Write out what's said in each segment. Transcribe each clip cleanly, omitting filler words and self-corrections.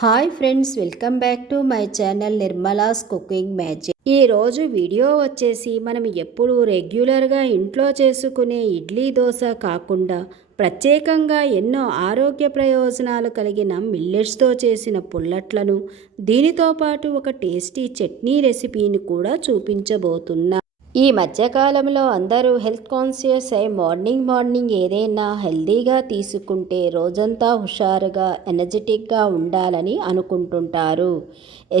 Hi friends, welcome back to my channel Nirmala's cooking magic. ఈరోజు video వచ్చేసి మనం ఎప్పుడు రెగ్యులర్గా ఇంట్లో చేసుకునే ఇడ్లీ దోశ కాకుండా ప్రత్యేకంగా ఎన్నో ఆరోగ్య ప్రయోజనాలు కలిగిన మిల్లెట్స్తో చేసిన పుల్లట్లను, దీనితో పాటు ఒక టేస్టీ చట్నీ రెసిపీని కూడా చూపించబోతున్నా. ఈ మధ్యకాలంలో అందరూ హెల్త్ కాన్షియస్ అయి మార్నింగ్ ఏదైనా హెల్తీగా తీసుకుంటే రోజంతా హుషారుగా ఎనర్జెటిక్గా ఉండాలని అనుకుంటుంటారు.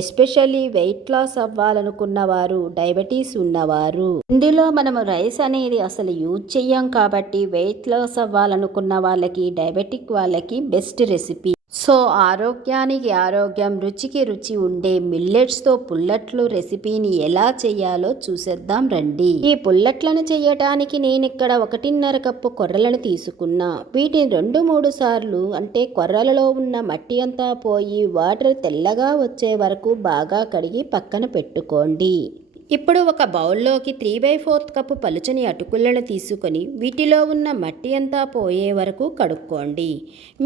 ఎస్పెషల్లీ వెయిట్ లాస్ అవ్వాలనుకున్నవారు, డయాబెటీస్ ఉన్నవారు. ఇందులో మనము రైస్ అనేది అసలు యూజ్ చెయ్యం కాబట్టి వెయిట్ లాస్ అవ్వాలనుకున్న వాళ్ళకి, డయాబెటిక్ వాళ్ళకి బెస్ట్ రెసిపీ. సో ఆరోగ్యానికి ఆరోగ్యం, రుచికి రుచి ఉండే మిల్లెట్స్తో పుల్లట్లు రెసిపీని ఎలా చేయాలో చూసేద్దాం రండి. ఈ పుల్లట్లను చేయటానికి నేను ఇక్కడ 1.5 కప్పు కొర్రలను తీసుకున్నా. వీటిని 2-3 సార్లు అంటే కొర్రలలో ఉన్న మట్టి అంతా పోయి వాటర్ తెల్లగా వచ్చే వరకు బాగా కడిగి పక్కన పెట్టుకోండి. ఇప్పుడు ఒక బౌల్లోకి 3/4 కప్పు పలుచని అటుకులను తీసుకొని వీటిలో ఉన్న మట్టి అంతా పోయే వరకు కడుక్కోండి.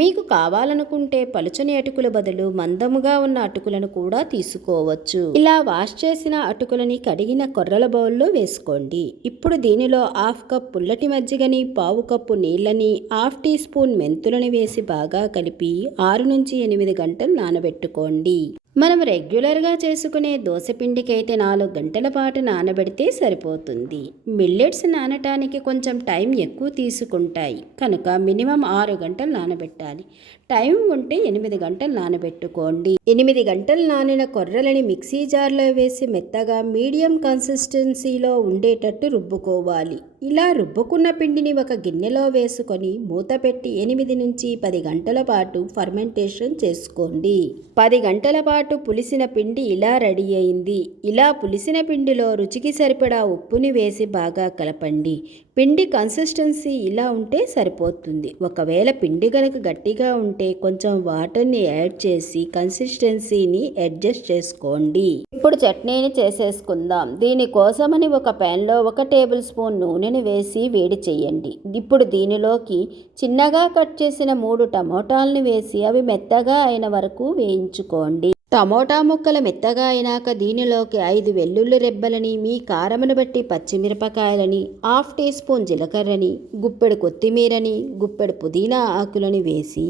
మీకు కావాలనుకుంటే పలుచని అటుకుల బదులు మందముగా ఉన్న అటుకులను కూడా తీసుకోవచ్చు. ఇలా వాష్ చేసిన అటుకులని కడిగిన కొర్రల బౌల్లో వేసుకోండి. ఇప్పుడు దీనిలో 1/2 కప్ పుల్లటి మజ్జిగని, 1/4 కప్పు నీళ్ళని, 1/2 టీ స్పూన్ మెంతులను వేసి బాగా కలిపి 6 నుంచి 8 గంటలు నానబెట్టుకోండి. మనం రెగ్యులర్గా చేసుకునే దోశపిండికైతే 4 గంటల పాటు నానబెడితే సరిపోతుంది. మిల్లెట్స్ నానటానికి కొంచెం టైం ఎక్కువ తీసుకుంటాయి కనుక మినిమం 6 గంటలు నానబెట్టాలి. టైం ఉంటే 8 గంటలు నానబెట్టుకోండి. 8 గంటలు నానిన కొర్రలని మిక్సీ జార్లో వేసి మెత్తగా మీడియం కన్సిస్టెన్సీలో ఉండేటట్టు రుబ్బుకోవాలి. ఇలా రుబ్బుకున్న పిండిని ఒక గిన్నెలో వేసుకొని మూత పెట్టి 8 నుంచి 10 గంటల పాటు ఫర్మెంటేషన్ చేసుకోండి. 10 గంటల పాటు పులిసిన పిండి ఇలా రెడీ అయింది. ఇలా పులిసిన పిండిలో రుచికి సరిపడా ఉప్పుని వేసి బాగా కలపండి. పిండి కన్సిస్టెన్సీ ఇలా ఉంటే సరిపోతుంది. ఒకవేళ పిండి కనుక గట్టిగా ఉంటే కొంచెం వాటర్ని యాడ్ చేసి కన్సిస్టెన్సీని అడ్జస్ట్ చేసుకోండి. ఇప్పుడు చట్నీని చేసేసుకుందాం. దీనికోసమని ఒక ప్యాన్లో 1 టేబుల్ స్పూన్ నూనెని వేసి వేడి చేయండి. ఇప్పుడు దీనిలోకి చిన్నగా కట్ చేసిన 3 టమోటాలను వేసి అవి మెత్తగా అయిన వరకు వేయించుకోండి. టమోటా ముక్కలు మెత్తగా అయినాక దీనిలోకి 5 వెల్లుల్లి రెబ్బలని, మీ కారమును బట్టి పచ్చిమిరపకాయలని, 1/2 టీ స్పూన్ జీలకర్రని, గుప్పెడు కొత్తిమీరని, గుప్పెడు పుదీనా ఆకులని వేసి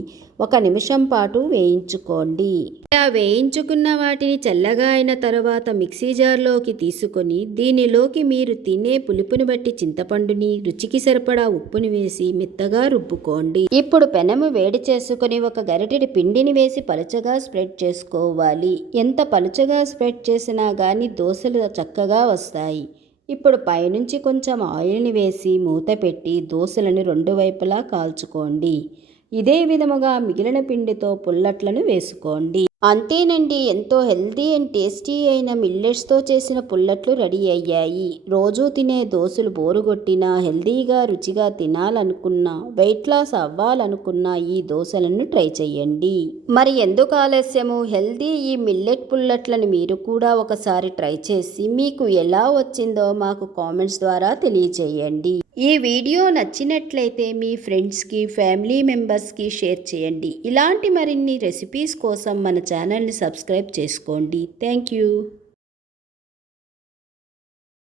1 నిమిషం పాటు వేయించుకోండి. ఇలా వేయించుకున్న వాటిని చల్లగా అయిన తరువాత మిక్సీ జార్లోకి తీసుకొని దీనిలోకి మీరు తినే పులుపుని బట్టి చింతపండుని, రుచికి సరిపడా ఉప్పుని వేసి మెత్తగా రుబ్బుకోండి. ఇప్పుడు పెనము వేడి చేసుకొని 1 గరిటెడి పిండిని వేసి పలుచగా స్ప్రెడ్ చేసుకోవాలి. ఎంత పలుచగా స్ప్రెడ్ చేసినా కానీ దోశలు చక్కగా వస్తాయి. ఇప్పుడు పైనుంచి కొంచెం ఆయిల్ని వేసి మూత పెట్టి దోశలను 2 వైపులా కాల్చుకోండి. ఇదే విధముగా మిగిలిన పిండితో పుల్లట్లను వేసుకోండి. అంతేనండి, ఎంతో హెల్తీ అండ్ టేస్టీ అయిన మిల్లెట్స్తో చేసిన పుల్లట్లు రెడీ అయ్యాయి. రోజు తినే దోశలు బోరుగొట్టినా, హెల్తీగా రుచిగా తినాలనుకున్నా, వెయిట్ లాస్ అవ్వాలనుకున్నా ఈ దోశలను ట్రై చేయండి. మరి ఎందుకు ఆలస్యము, హెల్తీ ఈ మిల్లెట్ పుల్లట్లను మీరు కూడా ఒకసారి ట్రై చేసి మీకు ఎలా వచ్చిందో మాకు కామెంట్స్ ద్వారా తెలియచేయండి. ఈ వీడియో నచ్చినట్లయితే మీ ఫ్రెండ్స్కి, ఫ్యామిలీ మెంబర్స్కి షేర్ చేయండి. ఇలాంటి మరిన్ని రెసిపీస్ కోసం మన ఛానల్ని సబ్స్క్రైబ్ చేసుకోండి. Thank you.